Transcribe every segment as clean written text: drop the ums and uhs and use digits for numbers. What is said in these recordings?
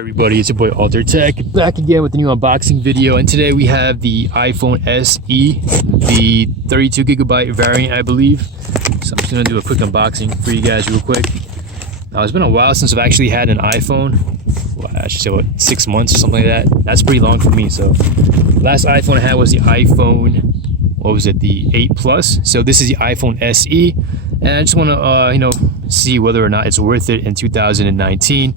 Everybody, it's your boy Alter Tech back again with a new unboxing video, and today we have the iPhone SE, the 32 gigabyte variant, I believe. So I'm just gonna do a quick unboxing for you guys real quick. Now it's been a while since I've actually had an iPhone. Well, I should say what, 6 months or something like that. That's pretty long for me. So last iPhone I had was the iPhone, what was it, the 8 Plus. So this is the iPhone SE, and I just want to see whether or not it's worth it in 2019.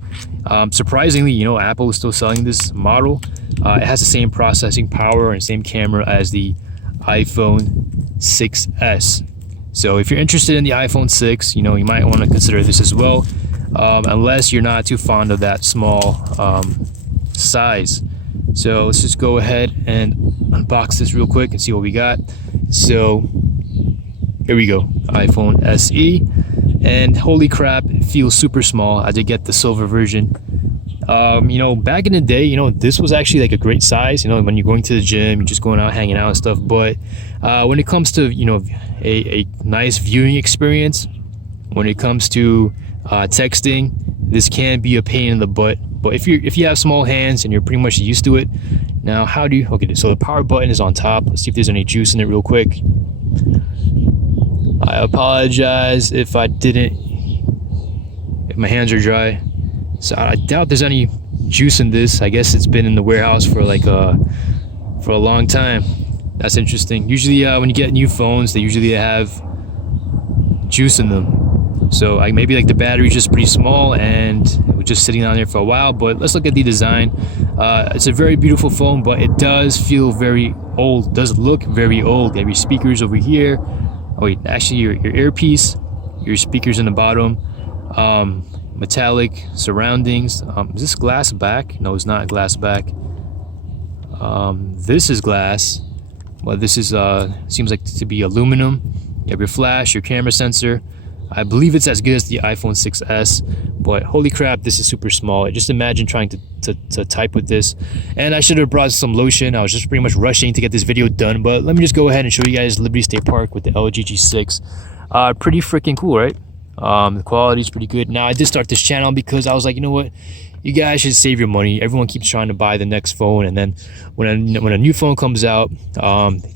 Surprisingly, Apple is still selling this model. It has the same processing power and same camera as the iPhone 6s. So if you're interested in the iPhone 6, you might want to consider this as well, unless you're not too fond of that small size. So let's just go ahead and unbox this real quick and see what we got. So here we go, iPhone SE, and holy crap, it feels super small. I did get the silver version. Back in the day, this was actually like a great size, when you're going to the gym, you're just going out hanging out and stuff. But when it comes to a nice viewing experience, when it comes to texting, this can be a pain in the butt. But if you have small hands and you're pretty much used to it. Now okay, so the power button is on top. Let's see if there's any juice in it real quick. I apologize if my hands are dry. So I doubt there's any juice in this. I guess it's been in the warehouse for for a long time. That's interesting. Usually when you get new phones, they usually have juice in them. So maybe the battery's just pretty small and it was just sitting down there for a while. But let's look at the design. It's a very beautiful phone, but it does feel very old. It does look very old. You have your speakers over here. Oh wait, actually your earpiece, your speakers in the bottom, metallic surroundings. Is this glass back? No, it's not glass back. This is glass, but this is seems like to be aluminum. You have your flash, your camera sensor. I believe it's as good as the iPhone 6s, but holy crap, this is super small. Just imagine trying to type with this. And I should have brought some lotion. I was just pretty much rushing to get this video done, but let me just go ahead and show you guys Liberty State Park with the LG G6. Pretty freaking cool, right? The quality is pretty good. Now, I did start this channel because I was like, you know what? You guys should save your money. Everyone keeps trying to buy the next phone, and then when a new phone comes out,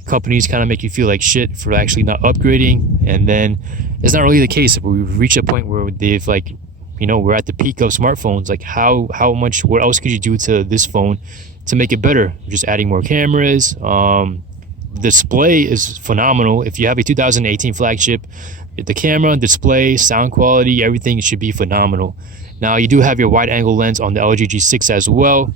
companies kind of make you feel like shit for actually not upgrading, and then it's not really the case. We've reached a point where they've we're at the peak of smartphones. What else could you do to this phone to make it better? Just adding more cameras. Display is phenomenal. If you have a 2018 flagship, the camera, display, sound quality, everything should be phenomenal. Now you do have your wide angle lens on the LG G6 as well.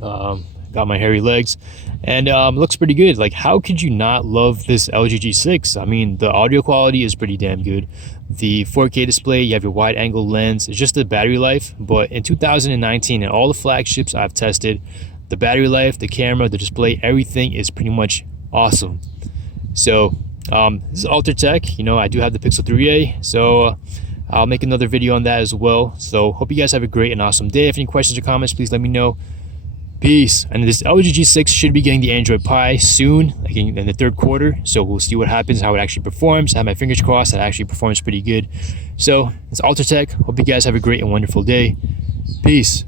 Got my hairy legs, and looks pretty good. How could you not love this LG G6? I mean, the audio quality is pretty damn good. The 4K display, you have your wide angle lens. It's just the battery life. But in 2019, and all the flagships I've tested, the battery life, the camera, the display, everything is pretty much awesome. So this is Alter Tech. I do have the Pixel 3a, so I'll make another video on that as well. So hope you guys have a great and awesome day. If any questions or comments, please let me know. Peace. And this LG G6 should be getting the Android Pie soon, in the third quarter. So we'll see what happens, how it actually performs. I have my fingers crossed that it actually performs pretty good. So it's Alter Tech. Hope you guys have a great and wonderful day. Peace.